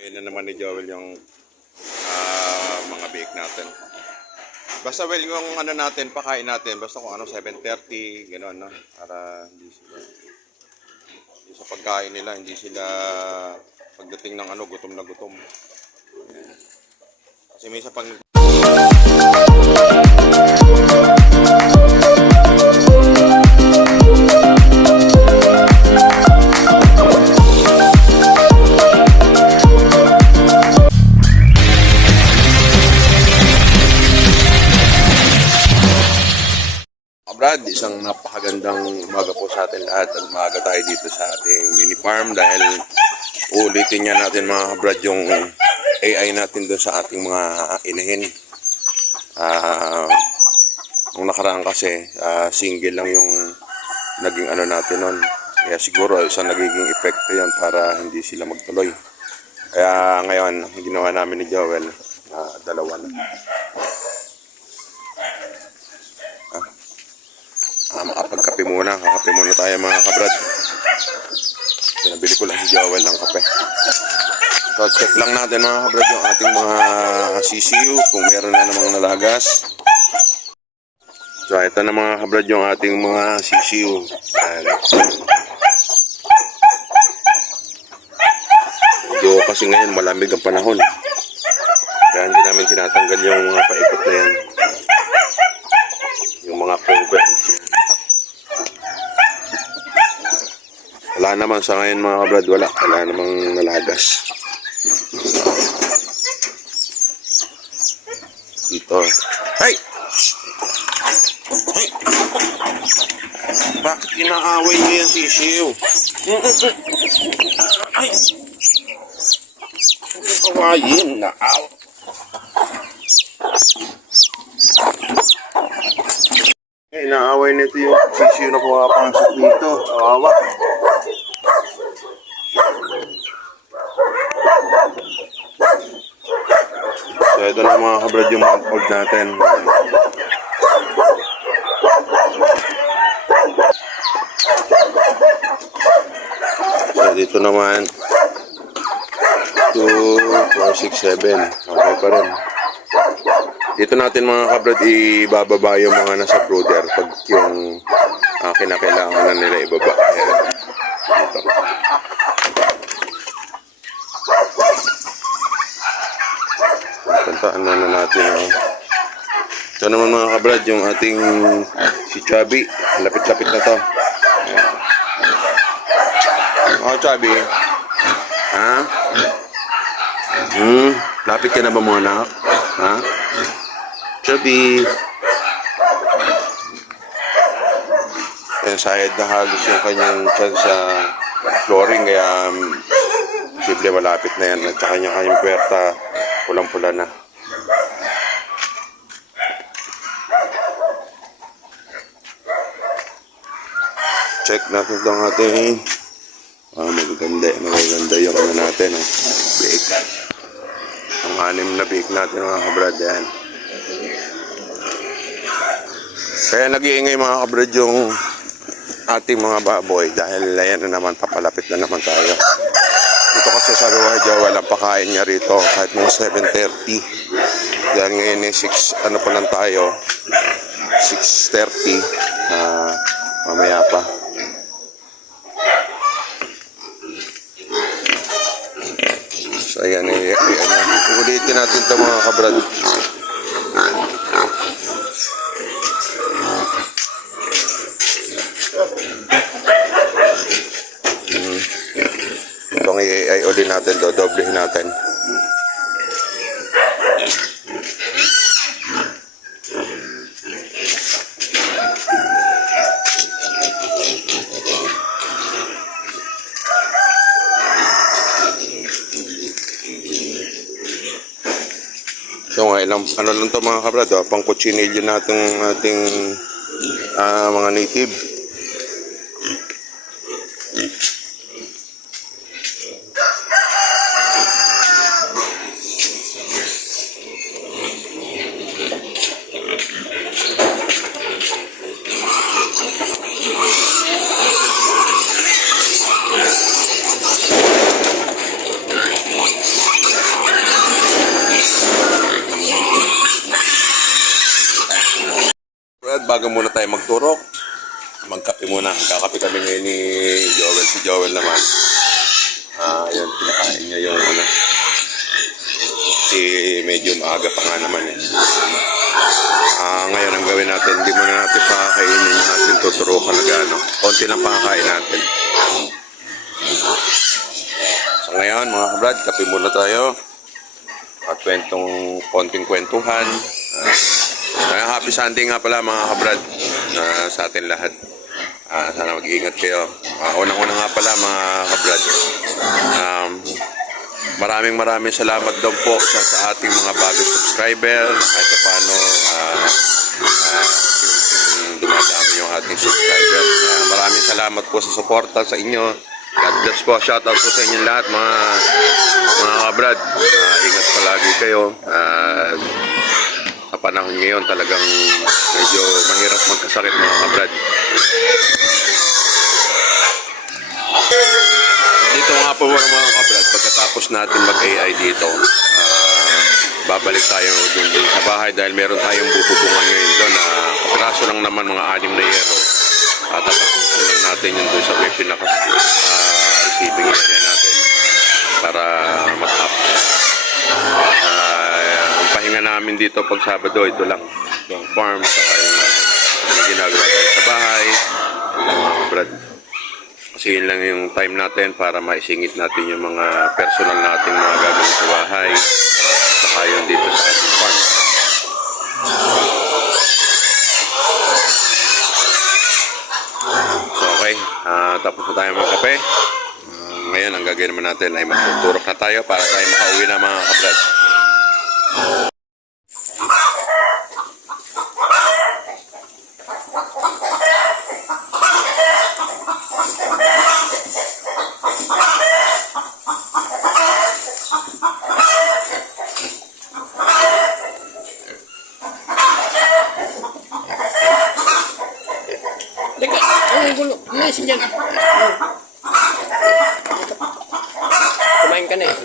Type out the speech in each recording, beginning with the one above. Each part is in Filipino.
Ayun na naman ni Joel yung mga bake natin. Basta well yung ano natin, pakain natin. Basta kung ano, 7:30, gano'n, no? Para hindi sila, yung sa pagkain nila, hindi sila pagdating ng ano, gutom na gutom. Kasi may isa pang Brad, isang napakagandang umaga po sa atin lahat at umaga tayo dito sa ating mini farm dahil ulitin niya natin mga Brad yung AI natin doon sa ating mga inahin. Nung nakaraan kasi single lang yung naging ano natin nun. Kaya siguro isang nagiging epekto yun para hindi sila magtuloy. Kaya ngayon, ginawa namin ni Joel dalawa na. Makapagkape muna. Kakape muna tayo mga kabrad. Pinabili ko lang si Joel ng kape. So check lang natin mga kabrad yung ating mga CCU kung meron na namang nalagas. So ito na mga kabrad yung ating mga CCU. Medyo kasi ngayon malamig ang panahon. Kaya hindi namin tinatanggal yung mga paikot na yan. Yung mga cover. Wala naman sa ngayon mga kabrad, wala namang nalagas. Dito. Hey! Hey! Bakit inaaway niyo yung sisiw? Ay! Kawayin na aw. Inaaway nito yung sisiw na pumapasok dito. Kawawa. So ito na mga kabrad yung mount natin. So dito naman 2, 4, 6, 7. Okay pa rin. Dito natin mga kabrad ibababa yung mga nasa brooder pag yung kinakailangan na nila ibaba. Ayan. Dito. Puntaan na natin. Ito naman mga kabrad yung ating si Chubby. Lapit-lapit na to. Chubby. Ha? Lapit ka na ba mga anak? Ha? Chubby. Sayad na halos yung kanyang chan sa flooring kaya posible malapit na yan at saka kanyang puwerta pulang-pula na. Check natin itong ating magaganda yung ano natin bake. Ang 6 na bake natin mga kabrad yan. Kaya nag-iingay mga kabrad yung ating mga baboy dahil ayan na naman, papalapit na naman tayo. Dito kasi sa Ruwaja walang pakain niya rito kahit mga 7:30. Dahil ngayon 6 ano pa lang tayo, 6:30 mamaya pa. So ayan ulitin natin ito mga kabrad. Itong ay uli natin, doblehin natin. So ilang ano lang to mga kabrad, pang kutsinilyo natin ating mga native. bago muna tayo magturok, magkape muna. Kakape kami ngayon ni Joel. Si Joel naman. Yun, pinakain niya yung ano. Medyo maaga pa nga naman eh. Ngayon ang gawin natin, hindi muna natin pakakainin yung ating tuturukan na gano. Konti lang pakakain natin. So ngayon mga kabrad, kape muna tayo. At konting kwentuhan. Happy Sunday nga pala mga kabrad sa atin lahat. Sana mag-iingat kayo. Unang-una nga pala mga kabrad. Maraming salamat daw po sa ating mga bagong subscriber. Kahit paano dumadami yung ating subscriber. Maraming salamat po sa suporta sa inyo. God bless po. Shoutout po sa inyo lahat mga kabrad. Ingat palagi kayo. Sa panahon ngayon talagang medyo mahirap magkasakit mga kabrad. Dito nga po mga kabrad, pagkatapos natin mag-AI dito, babalik tayo dun sa bahay dahil meron tayong bububungan ngayon doon na kapiraso lang naman mga 6 na yero. Tatapusin lang natin yun doon sa may pinaka-receiving area natin para mag-up. Ang pahinga namin dito pag Sabado, ito lang. Yung farm, saka yung ginagawa tayo sa bahay. Mga kabrad. Kasi yun lang yung time natin para maisingit natin yung mga personal natin mga gagawin sa bahay. Saka yun dito sa ating farm. So okay, tapos na tayo mga kape. Ngayon ang gagawin naman natin ay magtuturok na tayo para tayo makauwi na mga kabrad. Kumain ka na eh.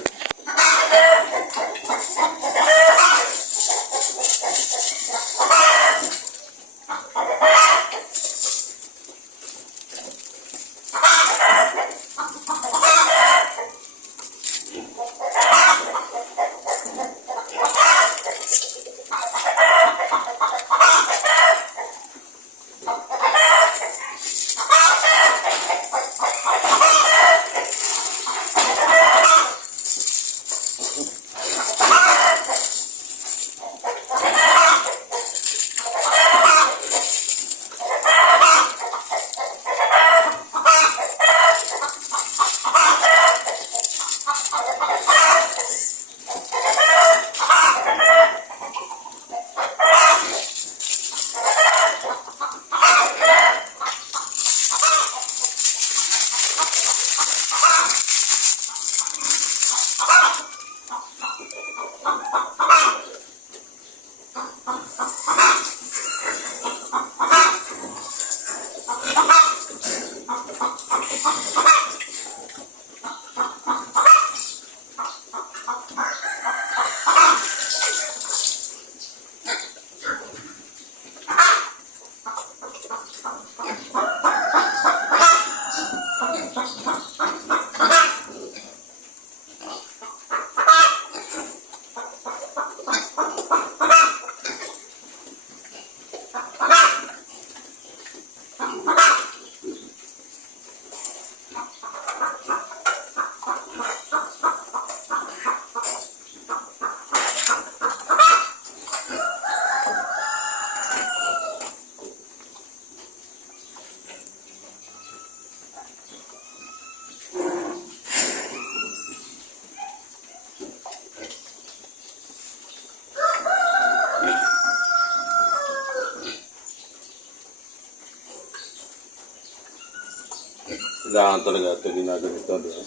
Kailangan talaga ito ginaganito, di ba?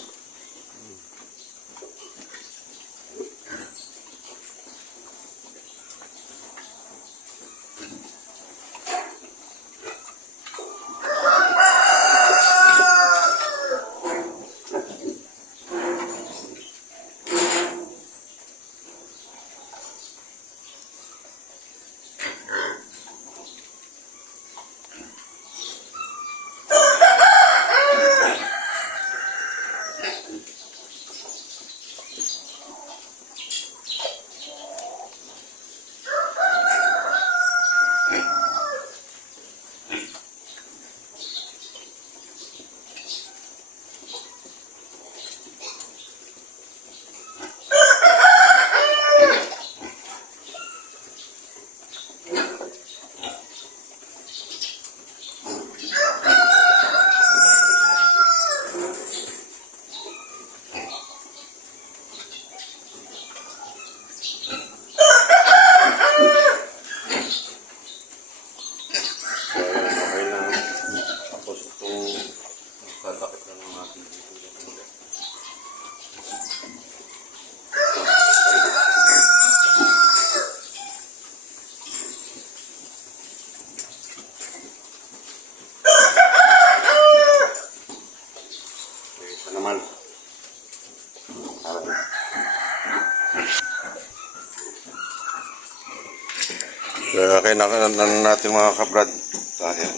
Kaya kailangan natin mga kabrad. Dahil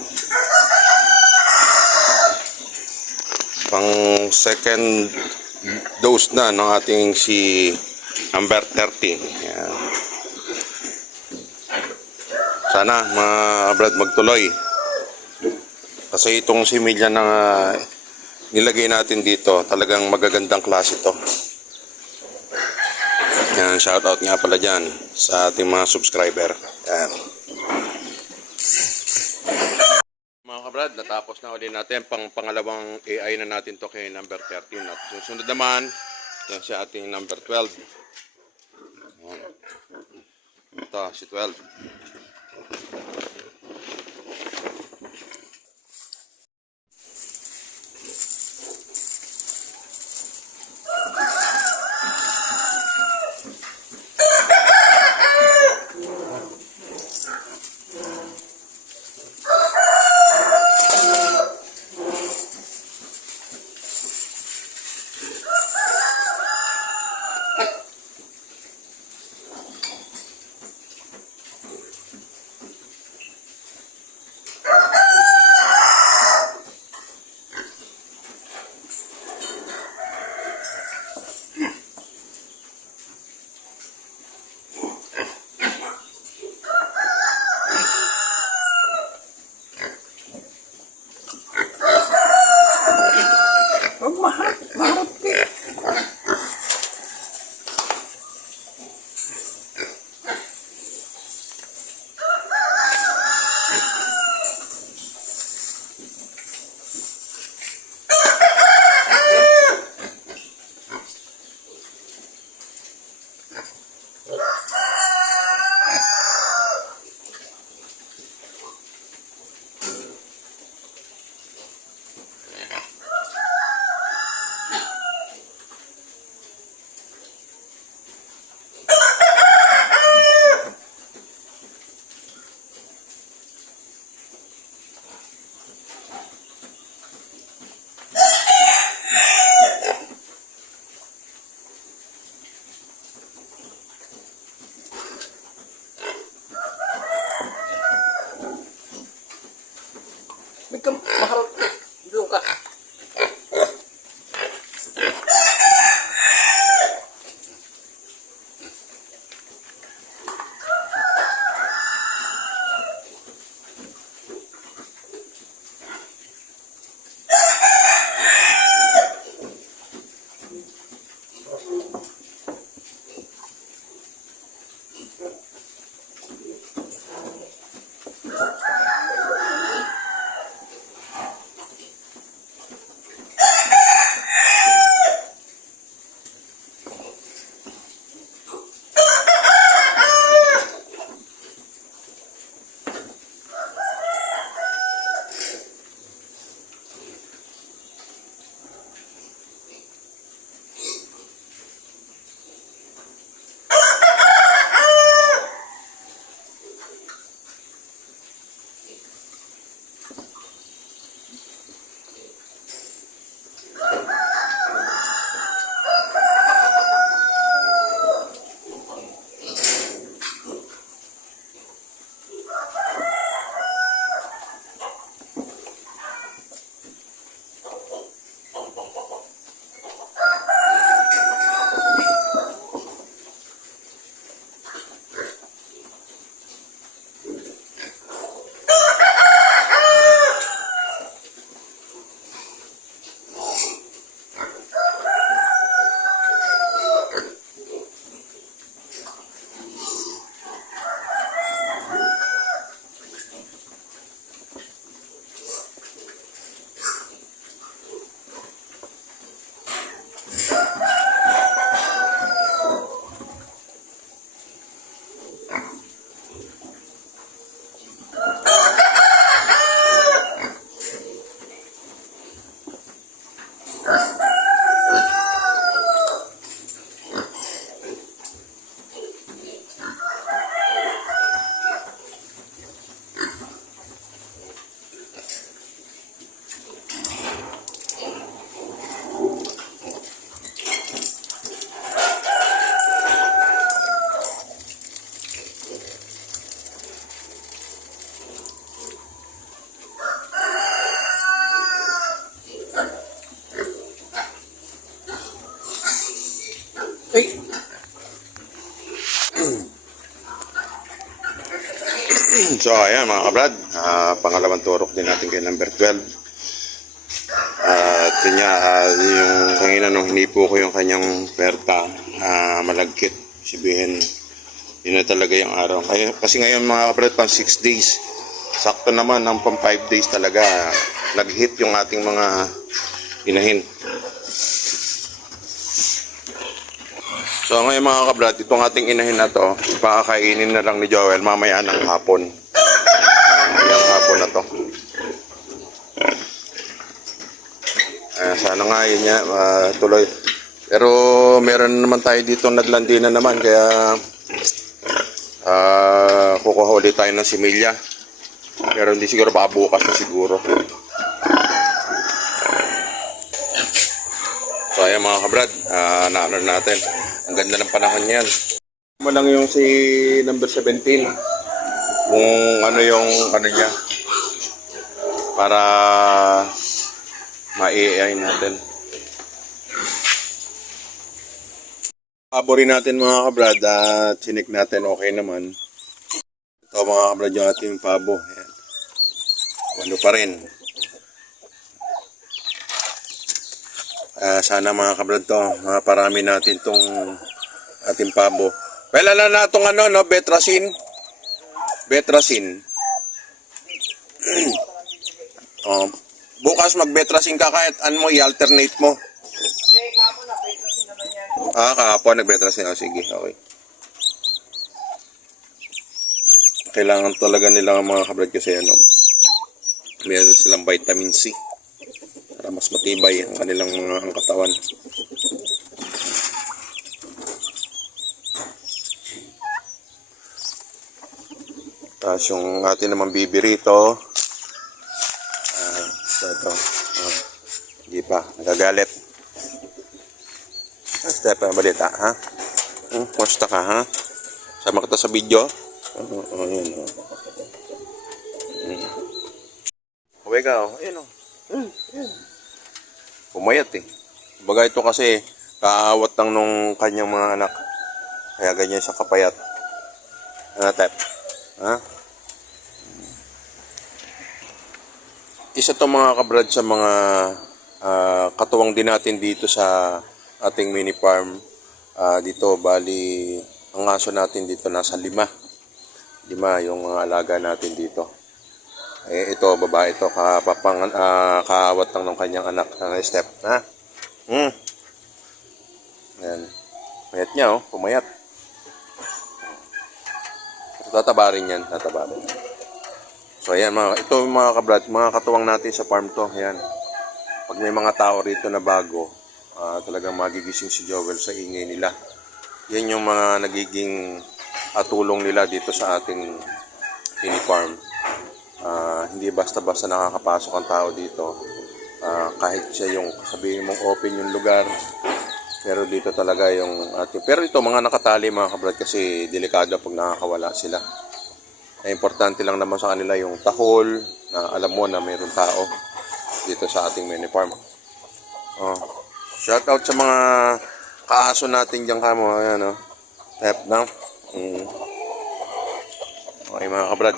pang second dose na ng ating si number 13. Yan. Sana mga kabrad magtuloy. Kasi itong similya na nilagay natin dito, talagang magagandang klase to. Yan, shoutout nga pala dyan sa ating mga subscriber. Yan. Mga kabrad, natapos na ulit natin pangalawang AI na natin to kay number 13. At susunod naman, yan si ating number 12. Yan. Ito, si 12. Bigam, mahal. Belum kak. Ay, So ayan mga kabrad, pangalawang turok din natin kay number 12. At yun nga, yung kanina nung hinipo ko yung kanyang perta, malagkit. Sabihin, yun na talaga yung araw. Kasi ngayon mga kabrad, pang 6 days. Sakto naman ng pang 5 days talaga. Nag-hit yung ating mga inahin. So ngayon mga kabrad, itong ating inahin na to, pakakainin na lang ni Joel mamaya ng hapon. Yung hapon na to. Sana nga yun niya, tuloy. Pero meron naman tayo dito naglandi na naman, kaya kukuha ulit tayo ng similya. Pero hindi siguro, baka bukas na siguro. So ayan mga kabrad, naano natin. Ang ganda ng panahon niyan. Mo lang yung si number 17. Kung ano yung ano niya. Para ma-AI natin. Paborin natin mga kabrad at sinik natin okay naman. Ito mga kabrad yung ating pabo. Ayan. Ano pa rin. Sana mga kabrad to, maparami natin tong ating pabo. Well, alam na itong ano, no? Betrasin. Betrasin. Bukas mag-betrasin ka kahit ano mo, i-alternate mo. Kahapon nag-betrasin. Sige, okay. Kailangan talaga nila mga kabrad kasi ano, meron silang vitamin C. Para mas matibay ang kanilang mga katawan. Tapos yung atin naman bibirito. Ito. Hindi pa. Nagagalit. Step ang balita, ha? Kumusta ka, ha? Sama kita sa video? Yun, Uwi ka, Ayun, Pumayat, Baga ito kasi, kaawat lang nung kanyang mga anak. Kaya ganyan siya kapayat. Ano, Tep? Ha? Isa to mga kabrad sa mga katuwang din natin dito sa ating mini farm. Dito, bali, ang aso natin dito nasa 5. 5 yung mga alaga natin dito. Ito, babae ito, kaawat lang ng kanyang anak, Step. Ha? Yan. Mayat niya, pumayat. Tataba rin yan, tataba rin. So ayan ito mga kabrad, mga katuwang natin sa farm to, ayan. Pag may mga tao rito na bago, talagang magigising si Joel sa ingay nila. Yan yung mga nagiging tulong nila dito sa ating mini farm. Hindi basta-basta nakakapasok ang tao dito. Kahit siya yung sabihin mong open yung lugar, pero dito talaga yung ating. Pero ito mga nakatali mga kabrad kasi delikado pag nakakawala sila. Importante lang naman sa kanila yung tahol na alam mo na mayroong tao dito sa ating mini farm. Shout out sa mga kaaso natin diyan kamo, ayan Tep na. Okay mga kabrad.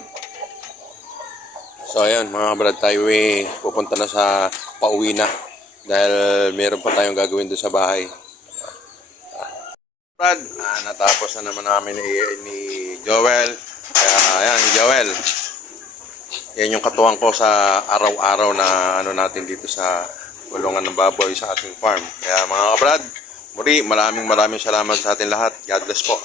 So ayan mga kabrad, tayo pupunta na sa pauwi na dahil meron pa tayong gagawin doon sa bahay. Brad, natapos na naman namin ni Joel. Kaya ayan, Joel. Yan yung katuwang ko sa araw-araw na ano natin dito sa kulungan ng baboy sa ating farm. Kaya mga kabrad, muli maraming salamat sa ating lahat. God bless po.